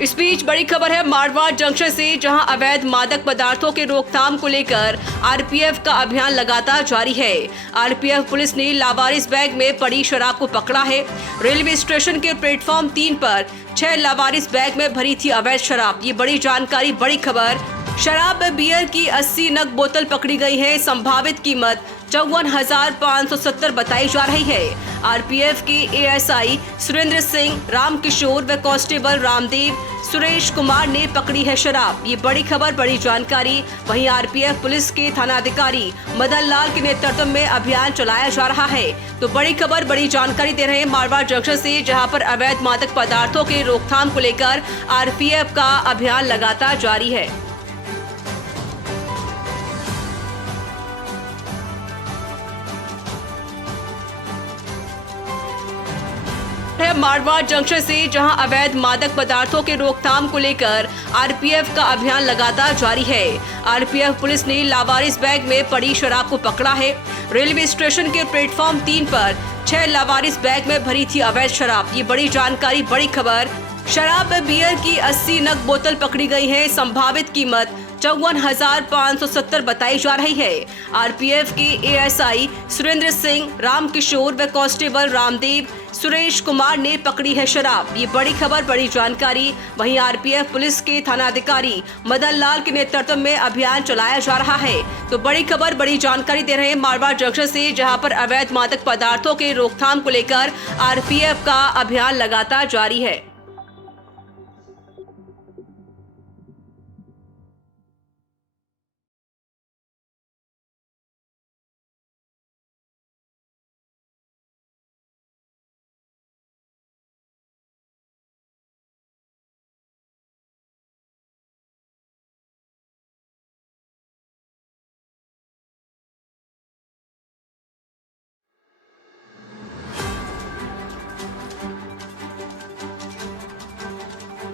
इस बीच बड़ी खबर है मारवाड़ जंक्शन से, जहां अवैध मादक पदार्थों के रोकथाम को लेकर आरपीएफ का अभियान लगातार जारी है। आरपीएफ पुलिस ने लावारिस बैग में पड़ी शराब को पकड़ा है। रेलवे स्टेशन के प्लेटफॉर्म 3 पर 6 लावारिस बैग में भरी थी अवैध शराब। ये बड़ी जानकारी, बड़ी खबर। शराब में बियर की 80 नग बोतल पकड़ी गई है। संभावित कीमत 54,570 बताई जा रही है। आरपीएफ के एएसआई सुरेंद्र सिंह, रामकिशोर व कांस्टेबल रामदेव सुरेश कुमार ने पकड़ी है शराब। ये बड़ी खबर, बड़ी जानकारी। वहीं आरपीएफ पुलिस के थानाधिकारी मदन लाल के नेतृत्व में अभियान चलाया जा रहा है। तो बड़ी खबर, बड़ी जानकारी दे रहे हैं मारवाड़ जंक्शन से, जहां पर अवैध मादक पदार्थों के रोकथाम को लेकर आरपीएफ का अभियान लगातार जारी है। मारवाड़ जंक्शन से, जहां अवैध मादक पदार्थों के रोकथाम को लेकर आरपीएफ का अभियान लगातार जारी है। आरपीएफ पुलिस ने लावारिस बैग में पड़ी शराब को पकड़ा है। रेलवे स्टेशन के प्लेटफॉर्म 3 पर 6 लावारिस बैग में भरी थी अवैध शराब। ये बड़ी जानकारी, बड़ी खबर। शराब में बियर की 80 नग बोतल पकड़ी गई है। संभावित कीमत 54,570 बताई जा रही है। आरपीएफ के एएसआई सुरेंद्र सिंह, रामकिशोर व कांस्टेबल रामदेव सुरेश कुमार ने पकड़ी है शराब। ये बड़ी खबर, बड़ी जानकारी। वहीं आरपीएफ पुलिस के थानाधिकारी मदन लाल के नेतृत्व में अभियान चलाया जा रहा है। तो बड़ी खबर, बड़ी जानकारी दे रहे हैं मारवाड़ जंक्शन से, जहां पर अवैध मादक पदार्थों के रोकथाम को लेकर आरपीएफ का अभियान लगातार जारी है।